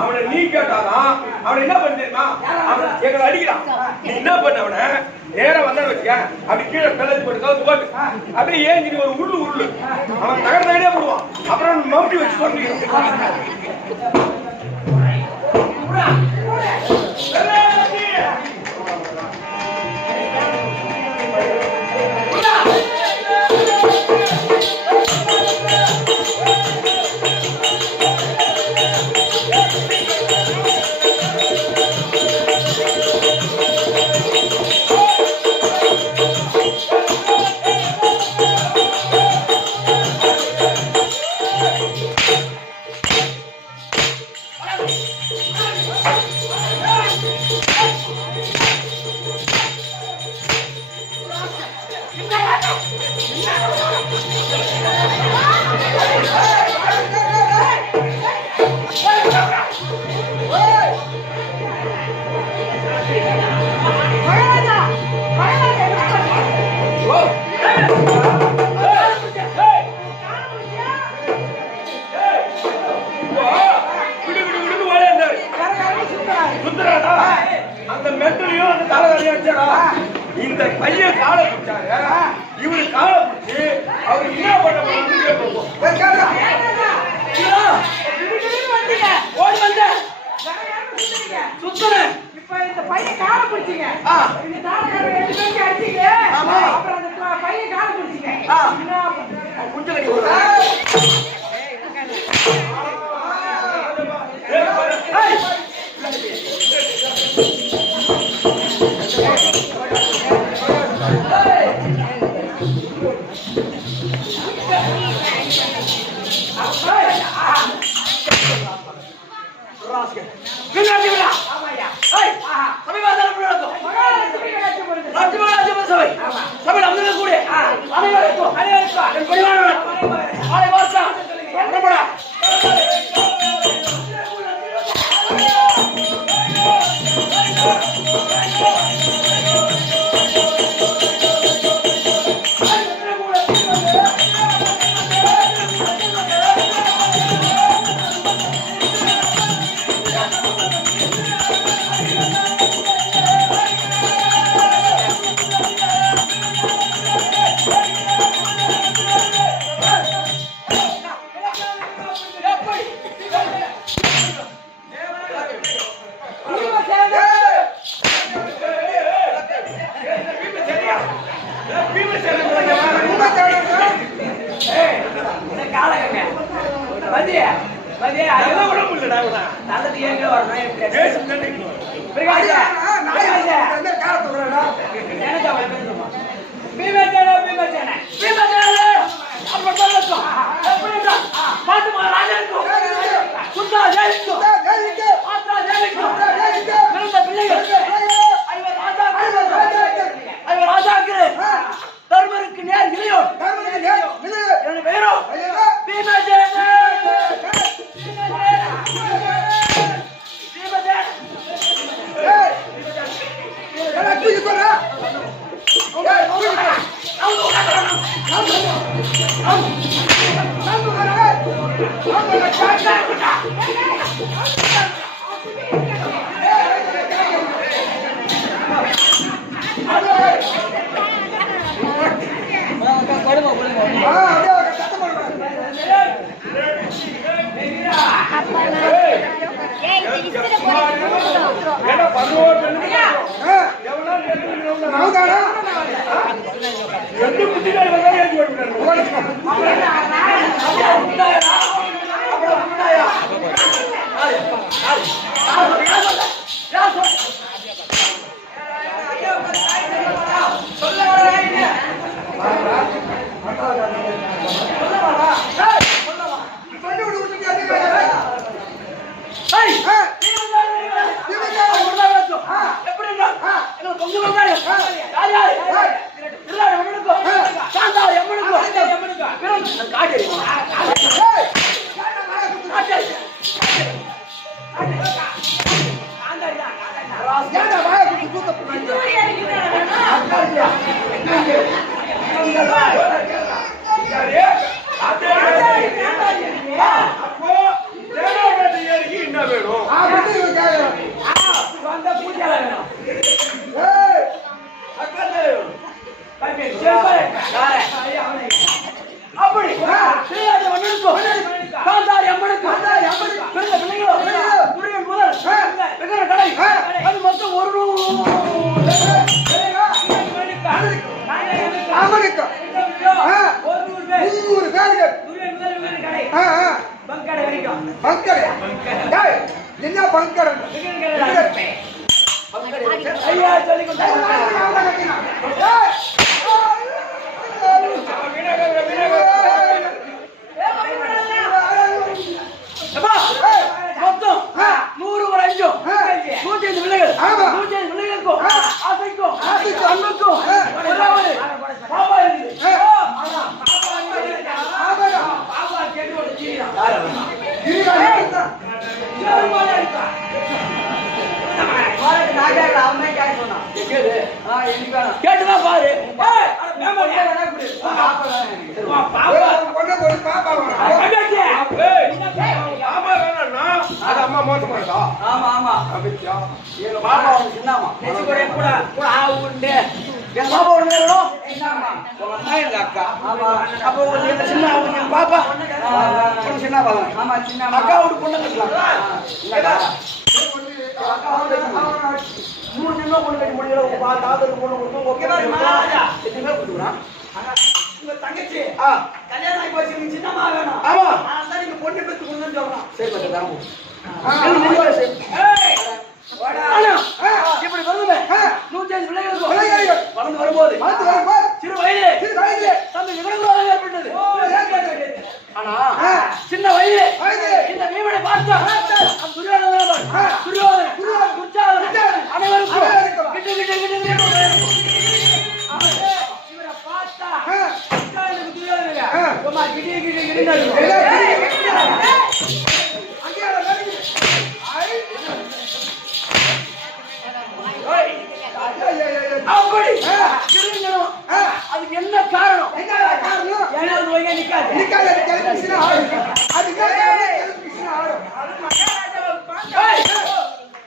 அவனை நீ கேட்டாதான் அவனை என்ன பண்ணிருமா எங்களை அடிக்கிறான். நீ என்ன பண்ண அவனை நேரம் வந்த வச்சுக்க அப்படி கீழே பிள்ளை போட்டு போட்டு அப்படியே ஏஞ்சி ஒரு உருளு உருளு அவன் நகர்ந்தே போடுவான். அப்புறம் மவுட்டி வச்சு கொண்டு அந்த மெட்டலையும் அந்த தலைவரையும் வச்சாரா இந்த பையன் காலை பிடிச்சாரு. இவரு காலை பிடிச்சி அவரு என்ன பண்ண சுத்தன இப்ப இந்த பையன் காலை பிடிச்சிங்க. இந்த தாளக்காரர் 2 பேருக்கு அடிச்சீங்க. அப்புறம் அந்த பையன் காலை பிடிச்சிங்க. குஞ்சலடி பாட்டு குந்தா தேவிக்கும் ஆத்ரா தேவிக்கும் பிறந்த பிள்ளைகள் ஐவர் ராஜாக்கு தர்மருக்கு நேர் இளையோன் என்னுடைய பெயரோ பீமசேன. என்ன பங்கர் ஐயா சொல்லிக் மொத்தம் 100 ஒரு 5 105 பிள்ளைகள் 105 பிள்ளைகளுக்கும் ஆசைக்கும் அன்புக்கும் ஒரே பாபா இருக்கு. பாபா கேட்டு கேட்டுதான் பாரு. அம்மா மோசம் பண்ணா. ஆமா ஆமா எங்க பாப்பா ஒண்ணு சின்னம்மா கூட ஆவுண்டு என் பாப்பா ஒண்ணு வேணும் எங்க அக்கா. ஆமா அப்ப உங்களுக்கு சின்ன அவங்க பாப்பா சின்ன பாப்பா. ஆமா சின்ன அக்கா ஒரு பொண்ணு கட்டலாம். மூணு சின்ன பொண்ணு கட்டி முடியல. உங்க தாத்தருக்கு பொண்ணு கொடுக்கும். ஓகே எத்தனை கொடுக்குறான் உங்க தங்கச்சி கல்யாணம் ஆகி போச்சு. சின்னம்மா வேணும். ஆமா அதான் நீங்க பொண்ணு பெற்று கொடுங்கன்னு சொல்றான். சரி பத்த தரணும். இப்படி வருது 105 பிள்ளைகளுக்கும் வளர்ந்து வரும்போது சிறு வயது தந்தை விகடங்குறாக ஏற்பட்டது. ஆனா சின்ன வயது இந்த பீமனை பார்த்தா துரியோதனன் துச்சாதனன் அனைவருக்கும் கிட்ட இவரை பார்த்தா துரியோதனன் அப்படி அதுக்கு என்ன காரணம்?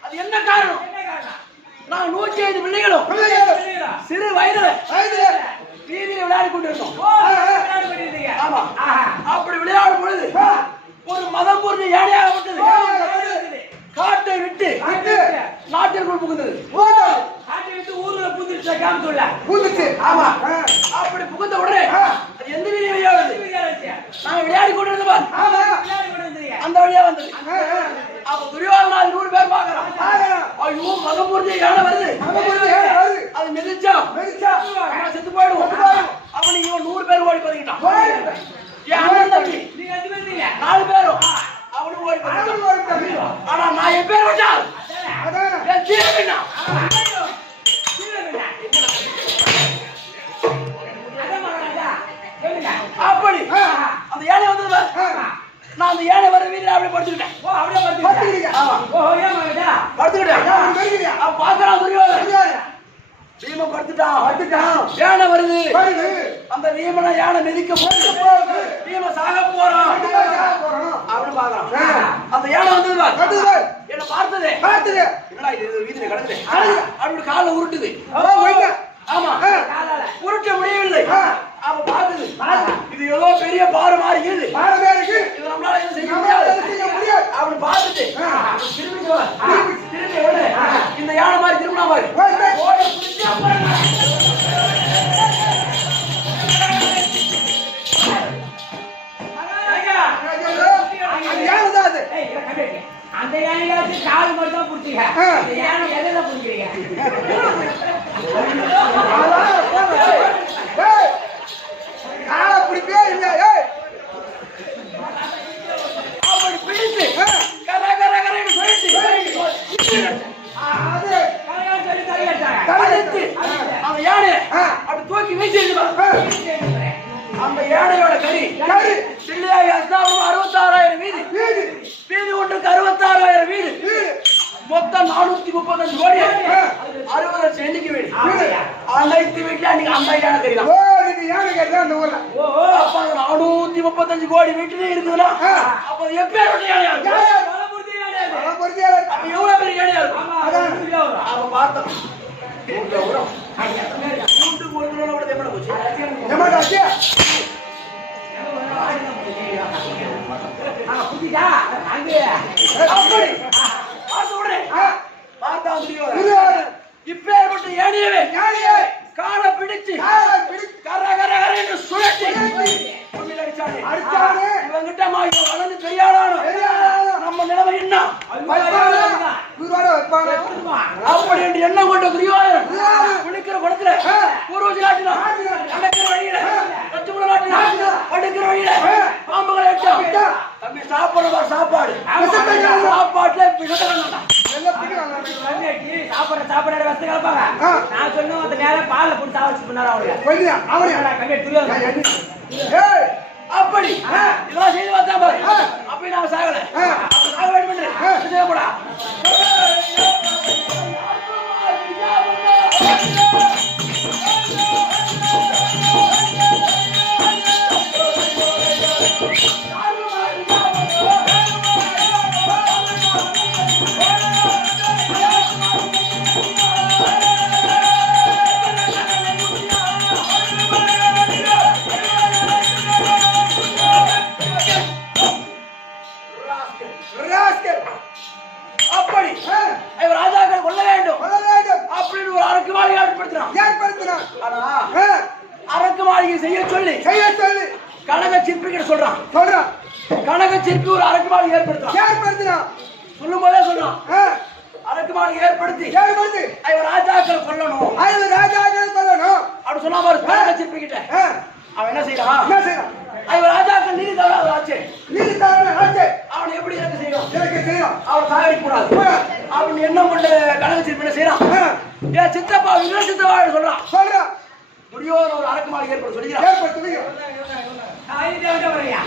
அது என்ன காரணம்? நான் 105 பிள்ளைகளும் சிறு வயதுல வீதியில் விளையாடி கொண்டிருந்தோம். ஆமா அப்படி விளையாடும் பொழுது ஒரு மதம் பொருள் ஏழையாகப்பட்டது. காட்டை விட்டு நாட்டிற்குள் புகுந்தது. காட்டை விட்டு ஊர்ல புகுந்துருச்சா காமிச்சுள்ள. ஆமா அப்படி புகுந்த உடனே அது எந்த வீதியை விளையாடுது? நாங்க விளையாடி கொண்டிருந்தோம். அந்த வழியா வந்தது. அப்ப துரியோதனால் 100 பேர் பாக்குறோம். ஐயோ மதம் பொருள் ஏழை வருது. அது மிதிச்சா செத்து போயிடுவோம். அப்ப நீங்க 100 பேர் ஓடி போய்கிட்டான். 4 பேரும் அவனும் ஓடி போய் ஏழை வர வீதியில அப்படியே படுத்துக்கிட்டேன். ஓ அப்படியே படுத்துக்கிட்டீங்க. ஆமா. ஓ ஏன் மகடா படுத்துக்கிட்டேன். ஏன் வருகிறீங்க? அப்ப பார்க்கறான் துரியோதனன். பீமன் படுத்துட்டான். படுத்துட்டான். யானை வருது. வருது. அந்த பீமனை யானை மிதிக்க போகுது. பீமன் சாக போறான் அப்படின்னு பாக்குறான். அந்த யானை வந்தது பாரு. வருது. என்ன பார்த்தது. பார்த்தது. என்னடா இது வீதியில கிடக்குது. அப்படி காலை உருட்டுது. வைங்க. ஆமா. காலால உருட்ட முடியவில்லை. அப்ப பாக்குது. இது ஏதோ பெரிய பாறை மாதிரி இருக்குது. பாரமே இருக்கு. இது நம்மளால எதுவும் செய்ய நம்மளால முடியாது. எதுவும் செய்ய முடியாது. அப்படி பார்த்துட்டு திரும்பி வா. திரும்பி ஓடு. இந்த யானை மாதிரி திரும்பினா மாதிரி வந்து. ஓடி புடிச்சா பாருங்க. ஐயா அது யாருதான் அது? ஏய் இத கண்டே அந்த யானையாச்சு கால் மட்டும் தான் புடிச்சீங்க இந்த யானை எதெல்லாம் புடிக்கிறீங்க ஏய், காலை பிடிக்கவே இல்லை. ஏய், அப்படி பிடிச்சு கர கர கரன்னு சொல்லிட்டு அது கரையா சொல்லி கரையாட்டாங்க கழுத்து அந்த யானை அப்படி தூக்கி வீசிட்டு அந்த யானையோட கறி கறி. சில்லையாய் அஸ்தாபம் 66,000 வீடு. வீடு. வீடு ஒன்றுக்கு 66,000 வீடு. மொத்தம் 435 கோடி. 60 லட்சம் எண்ணிக்கை வீடு. அனைத்து வீட்டுல அன்னைக்கு அந்த யானை கறி தான். ஓ, நீங்க யானை கேட்டா அந்த ஊர்ல. ஓ அப்ப 435 கோடி வீட்டுல இருக்குதுன்னா அப்ப அது எப்பேற்பட்ட யானையா இருக்கும்? பலபுர்தி யானை அது அதான் பொறுத்தியா இருக்கு. அப்ப எவ்வளவு பெரிய யானையா இருக்கும்? ஆமா அது புரியா வரும் அப்ப பார்த்தோம். கூட்டுக்கு ஒரு கிலோ கூட தேவை போச்சு. ஏமாட்டாச்சு. புரியுதா அங்க அப்படி பார்த்த உடனே பார்த்தா துரியோதனன். துரியோதனன். இப்பேற்பட்ட யானையவே யானையே. காலை பிடிச்சு காலை பிடிச்சு. கர கர கர என்று சுழட்டி சுழட்டி. கும்பில் அடிச்சானே. அடிச்சானே. இவங்கிட்ட இவன் வளர்ந்து பெரியாளானோ பெரியாளானோ. நம்ம நிலைமை என்ன? வைப்பானா? குருவாட வைப்பானா? அப்படி என்று எண்ணம் கொண்ட துரியோதனன் துரியோதனன். குளிக்கிற குளத்துல பூர்வஜி நாட்டினான். நடக்கிற வழியில லட்சுமண நாட்டினான். படுக்கிற வழியில பாம்புகளை விட்டான். தம்பி சாப்பிடுறதா சாப்பாடு சாப்பாட்டுல விஷத்தை எல்லாம் பிடிவாங்க. சாப்பிட வசதி கலப்பாங்க நான் சொன்னோம் அந்த நேரம் பால்ல போட்டு சாப்பிட்டு பண்ணாரு அவனுக்கு கொல்லியா? அவனையா? கம்பி துரியோதனன் நான் எண்ணி. ஏய், அப்படி இதெல்லாம் செய்து பார்த்தா பாரு. அப்படி நாம சாகல. அப்ப சாக வேண்டும் என்று செய்யப்படா. ராஸ்கல். அப்படி இவர் ராஜாக்கள் கொல்ல வேண்டும் கொல்ல வேண்டும். அப்படின்னு ஒரு அரக்கு மாளிகை ஏற்படுத்தினான். ஏற்படுத்தினான். ஆனா ஆ, அரக்கு மாளிகை செய்ய சொல்லி செய்ய சொல்லி கனக சிற்பிகிட்ட சொல்றான். சொல்றான். கனக சிற்பி ஒரு அரக்கு மாளிகை ஏற்படுத்தினான். ஏற்படுத்தினான். சொல்லும் போதே சொல்றான். ஆ, அரக்கு மாளிகை ஏற்படுத்தி ஏற்படுத்தி இவர் ராஜாக்கள் கொல்லணும் அது ராஜாக்கள் சொல்லணும். அப்படி சொன்னா பாரு கனக சிற்பிகிட்ட. ஆ, அவன் என்ன செய்யறான்? என்ன செய்யலாம்? இவர் ராஜாக்கள் நீதி தவறாத ஆச்சு. நீதி தவறான ஆட்சி. அவனை எப்படி இறக்க செய்யணும்? எனக்கு செய்யலாம். அவன் சாகடிக்க கூடாது. அவன் என்ன கொண்டு கனக சிற்பி என்ன செய்யறான்? ஆ, ஏன் சித்தப்பா வினோ சித்தப்பா சொல்றான். சொல்றான். துரியோதனன் ஒரு அரக்கு மாளிகை ஏற்பட சொல்லிக்கிறான். ஏற்படுத்தி வரையா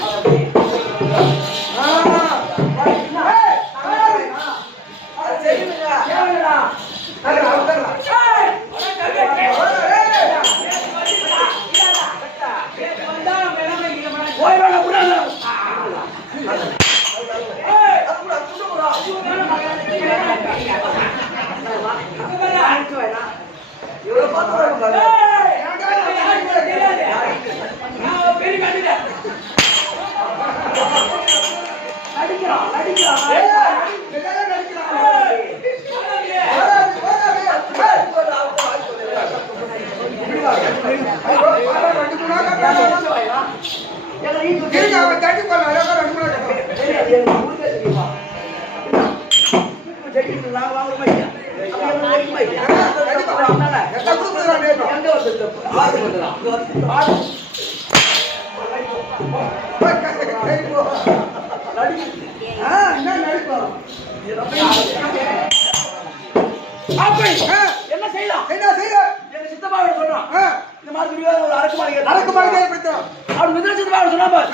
என்ன செய்யலாம்? என்ன செய்ய? எங்க சித்தப்பாவை சொல்றான். இந்த மாதிரி துரியோதனன் ஒரு அரக்கு மாளிகை அரக்கு மாளிகை ஏற்படுத்துறான். அவர் விதுர சித்தப்பா சொன்னா பாரு.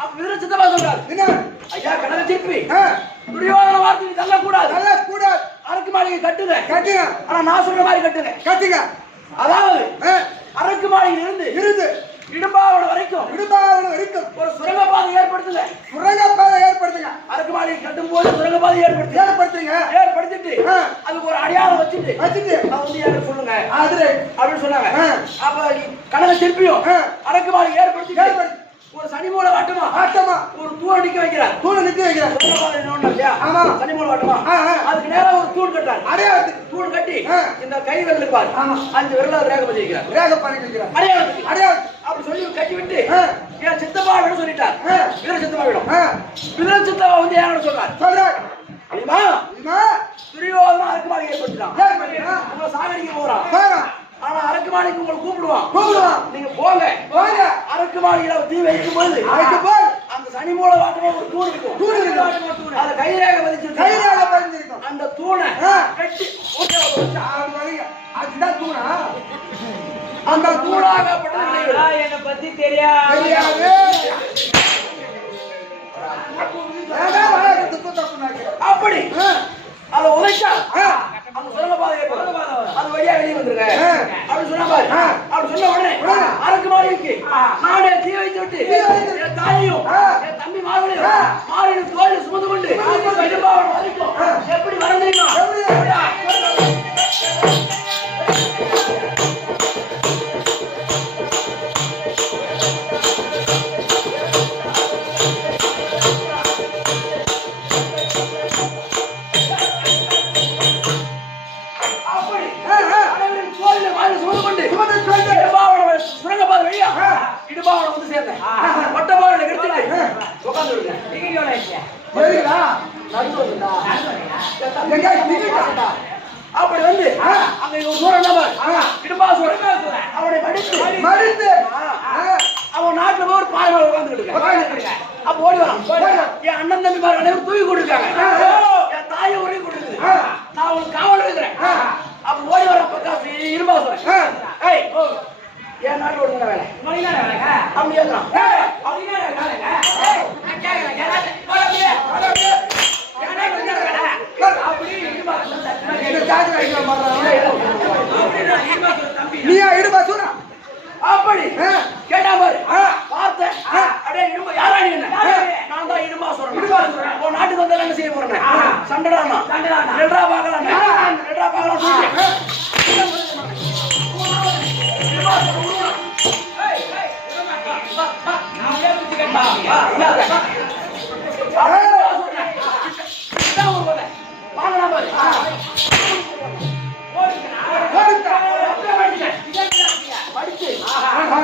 அப்ப விதுர சித்தப்பா சொல்றாரு. என்ன? ஐயா கனக திருப்பி துரியோதன வார்த்தையை தள்ளக்கூடாது. நல்லா கூடாது. அரக்கு மாளிகை கட்டுங்க. கட்டுங்க. ஆனா நான் சொல்ற மாதிரி கட்டுங்க. கட்டுங்க. அதாவது அரக்கு மாளிகையில் இருந்து இடும்பாவனம் வரைக்கும் ஒரு சுரங்கப்பாதை ஏற்படுத்துங்க. சுரங்கப்பாதை ஏற்படுத்துங்க. அரக்கு மாளிகை கட்டும் போது சுரங்கப்பாதை ஏற்படுத்திட்டு அதுக்கு ஒரு அடையாளம் வச்சுட்டு நான் வந்து எனக்கு சொல்லுங்க அப்படின்னு சொன்னாங்க. அப்ப கனக திருப்பியும் அரக்கு மாளிகை ஏற்படுத்தி ஒரு சனி மூல வாட்டமா ஒரு தூண் நிக்க வைக்கிறார். சனி மூல வாட்டமா அதுக்கு நேரம் ஒரு தூண் கட்டார். தூண் கட்டி இந்த கை விரல் இருப்பார் 5 விரல் ரேக பண்ணி வைக்கிறார். அடையாளத்துக்கு அப்படி சொல்லி கட்டி விட்டு என் சித்தப்பா விட சொல்லிட்டார். வீர சித்தப்பா விடும். வீர சித்தப்பா வந்து ஏன்னு சொல்றார். துரியோதனா அரக்கு மாளிகை ஏற்படுத்தினான். உங்களை சாகடிக்க போறான். ஆனா அரக்கு மாளிகைக்கு உங்களை கூப்பிடுவான். நீங்க போங்க. அரக்கு மாளிகையில தீ வைக்கும் போது அந்த சனி மூல வாட்டமா ஒரு தூண் இருக்கும். அதை கைரேக பதிச்சிருக்கும். அந்த தூணை கட்டி அதுதான் தூணா? அந்த தூணாகப்பட்டது என்னை பத்தி தெரியாது. அப்படி அதை உதைச்சா அந்த சுரங்கப்பாதை ஏற்படும். அது வழியா வெளியே வந்துருங்க அப்படின்னு சொன்னா பாரு. அப்படி சொன்ன உடனே அரக்கு மாளிகைக்கு நானே தீ வைத்து விட்டு என் தாயையும் என் தம்பி மார்களையும் மாறின் தோழில் சுமந்து கொண்டு இடும்பாவனம் வரைக்கும் எப்படி வர தெரியுமா? சுரங்கப்பாதை வழியா இடும்பாவனம் வந்து சேர்ந்தேன். வட்டப்பாறை எடுத்துட்டு உட்கார்ந்து அப்படி வந்து அங்க ஒரு சூரன் இடும்பாசூரன் அவனை மடித்து அவன் நாட்டுல போய் ஒரு பாறை மேல உட்கார்ந்துக்கிட்டு அப்ப ஓடி வரான். என் அண்ணன் தம்பி மாதிரி அனைவரும் தூக்கி கொடுக்காங்க. என் தாயை ஒரே கொடுக்குது. நான் அவனுக்கு காவல் வைக்கிறேன். அப்ப ஓடி வர பக்கம் இரும்பாசூரன் என் நாட்டு ஒழுங்கு வேலை அப்படி ஏற்கலாம். நீயா இடுபா சூரா? அப்படி கேட்டா பாரு பார்த்தேன். அப்படியே இடும்பா யாரா நீ? என்ன நான் தான் இடும்பா சொல்றேன். உன் நாட்டுக்கு வந்து என்ன செய்ய போறேன்? சண்டடானா ரெண்டா பார்க்கலாம்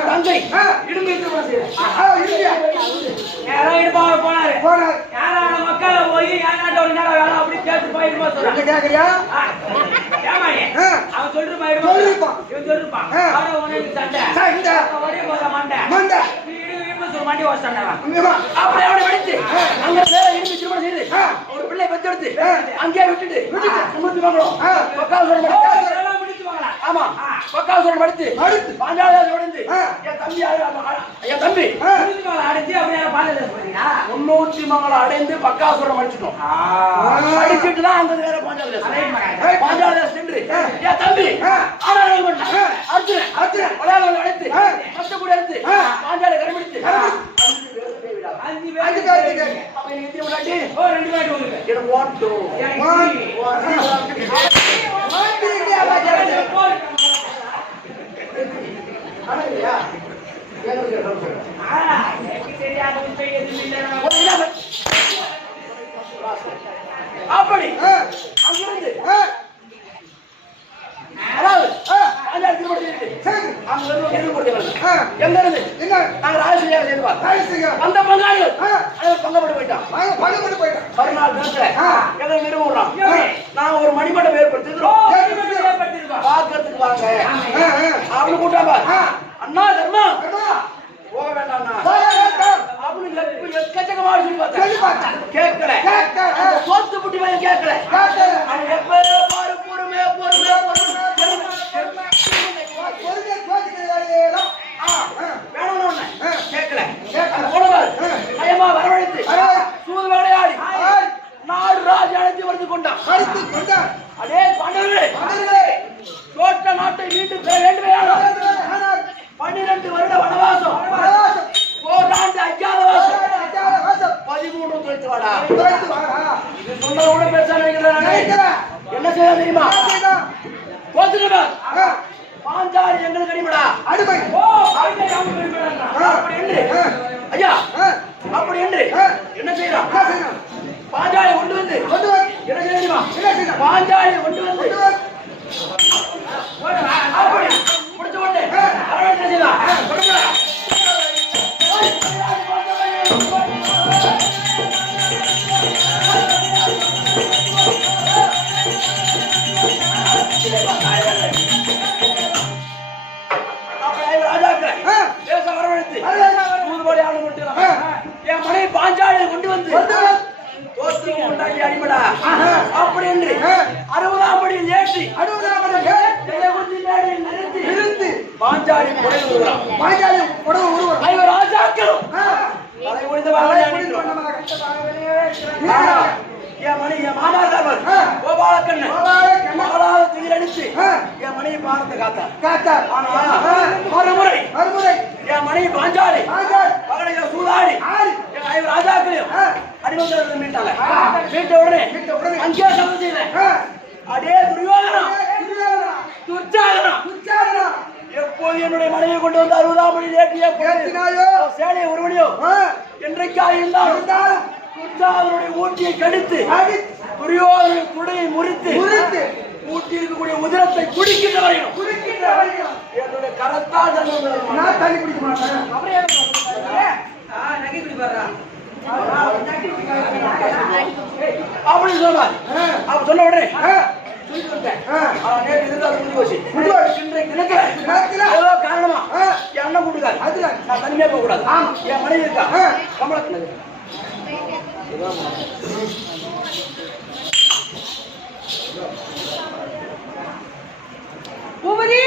தங்கை இடும்பை போனாரு. யாரான மக்களை போய் என் நாட்டு ஒரு நேரம் வேலை அப்படி கேட்டு போயிருப்பா சொல்றாங்க. கேக்குறியா? அவன் சொல்லிருப்பான். இவன் சொல்லிருப்பான். சண்டை ஒரே போத மண்டை மண்டி வச்சாங்க. அப்படி அவனை வடிச்சு அங்க இடும்பை திருமணம் செய்து ஒரு பிள்ளை பெற்றெடுத்து அங்கேயே விட்டுட்டு 300 மங்களம் ஆமா பக்காசுரன் படித்து பாஞ்சாலியார் உடைந்து என் தம்பி அடைஞ்சு அப்படியே பாஞ்சாலியார் போறீங்களா? 300 மங்களம் அடைந்து பக்காசுரன் படிச்சுட்டோம். படிச்சுட்டு தான் அந்த நேரம் பாஞ்சாலியார் சென்று என் தம்பி அர்ஜுனன் விளையாட அடைத்து கஷ்டப்படி எடுத்து பாஞ்சாலியை கரம்பிடித்து 5 பேர் அப்ப எனக்கு முன்னாடி 2 பேர் உங்களுக்கு எனக்கு 1 அப்படி அங்கிருந்து அதாவது எங்க இருந்து நாங்க ராஜசேகர செய்து அந்த பங்காளிகள் பங்கப்பட்டு போயிட்டான். மறுநாள் தினத்துல எங்களை நிறுவனம் நான் ஒரு மணிமண்டம் ஏற்படுத்திருக்கிறோம். பார்க்கறதுக்கு வாங்க அவனு கூட்டாப்பா. அண்ணா தர்மா போக வேண்டாம் அவனுக்கு எக்கச்சக்கமா சொல்லி பார்த்தேன். கேட்கல சோத்து புட்டி மாதிரி கேட்கல. அவன் எப்ப பாரு பொறுமை வேணும் கேட்கல. போனவர் பயமா வரவழைத்து சூதுவாட அடித்து கொண்டார். அதே பாண்டவர்களே மன்னர்களே, தோற்ற நாட்டை மீண்டும் பெற வேண்டுமேயானால் ஆனால் 12 வருட வனவாசம், வனவாசம், ஓராண்டு அஜ்ஞாதவாசம், அஜாத வாசம், 13 தொலைத்து வாடா. துரைத்து வாடா. இது சொன்னது கூட பேச நினைக்கிறேன். நினைக்கிறேன். என்ன செய்ய தெரியுமா? ஆசைதான். தோத்துடுவார். ஆ, பாஞ்சாலி எங்களுக்கு அடிபடா. அடிமை. ஓ பாஞ்சாலி அவங்களுக்கு அடிபடா. அப்படி என்று ஆ, ஐயா ஆ, அப்படி என்று ஆ. என்ன செய்யலாம்? என்ன செய்யணும்? பாஞ்சாலி கொண்டு வந்து கொண்டு வா. என்ன செய்ய தெரியுமா? என்ன செய்யணும்? பாஞ்சாலி கொண்டு வந்து கொண்டு வா. அப்படி முடிச்சு கொண்டு அவரை என்ன செய்யலாம்? கொண்டு வா. அப்படியே ராஜாக்களை ஆ, தேச வரவழைத்து வரவழைத்து. தூதுவளை ஆளு கொண்டுலாம். ஆ. என் மனைவி பாஞ்சாலியை கொண்டு வந்து கொண்டு வா. தோற்று கொண்டாடி அடிபடா. ஆஹா. அப்படி என்று ஆ. 60ஆம் படியில் ஏற்றி அடுவதாக ஜெயகுந்தி மேடையில் நிறுத்தி இருந்து பாஞ்சாலி புடை வருகிறான். பாஞ்சாலி உடவு ஒருவர். ஐவர் ராஜாக்களும் ஆ, தலை குனிந்து தலை வாழ குனிந்து வண்ணமாக. ஆனா, என் மணி என் மாமாக்காரர் ஆ. கோபாலக்கண்ணன் கோபாலக்கண்ணன். மகளாக துயிலடிச்சு ஆ. என் மனைவி பாரத்தை காத்தார். காத்தார். ஆனா ஆ. மறுமுறை மறுமுறை என் மனைவி பாஞ்சாலி பாஞ்சாலி மகளைய சூதாடி ஆடி. என் ஐவர் ராஜாக்களையும் ஆ. அடிமந்தர்கள் மீட்டாங்க. ஆ. மீட்ட உடனே மீட்ட உடனே. அங்கே சபதம் செய்தேன். ஆ. அடே துரியோதனா துரியோதனா. துர்ச்சாதனா துச்சாதனா. எப்போது என்னுடைய மனைவியை கொண்டு வந்து 60ஆம் படியில் ஏற்றிய ஏற்றினாயோ. சேனையை ஒருவனையோ ஆ. என்றைக்கா இருந்தாலும் இருந்தாலும் துர்ச்சாதனுடைய ஊட்டியை கடித்து அடி. துரியோதன துடையை முறித்து முறித்து. ஊட்டி இருக்கக்கூடிய உதிரத்தை குடிக்கின்ற வரையும் குறுக்கின்ற வரையும் என்னுடைய கரத்தால் தண்ணீர் நான் தண்ணி குடிக்க மாட்டேன். அப்படின்னு சொன்னார். ஆ. அவ சொன்ன உடனே ஆ. தூக்கி விட்டேன். ஆ. அவன் நேற்று இருந்தாலும் முடிஞ்சு போச்சு. முடிஞ்சு போச்சு. இன்றைக்கு தினத்துல தினத்துல ஏதோ காரணமா ஆ. என் அண்ணன் கூப்பிட்டுருக்காரு. அதுல நான் தனிமையா போக கூடாது. ஆமா. என் மனைவி இருக்கா ஆ. கமலத்தினது பூபதி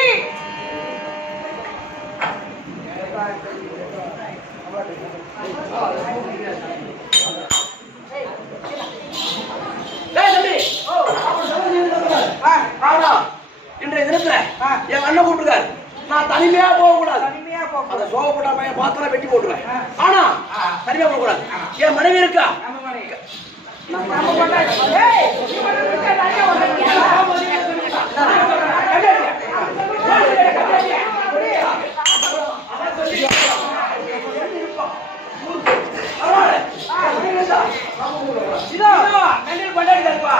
டேய் தம்பி. அவன் சபதம் செய்திருக்கிறார். ஆனா இன்றைய தினத்துல என் அண்ணன் கூப்பிட்டுருக்காரு. நான் தனிமையா போக கூடாது. தனிமையா போ. அந்த சோகப்பட்ட பையன் பாத்திரம் வெட்டி போட்டுருவேன். ஆனா தனிமையா போக கூடாது. என் மனைவி இருக்கா நம்ம கொண்டாடி. ஏய், இவன் இருக்க நிறைய கண்டிப்பா கொண்டாடி தருப்பா.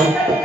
Thank you.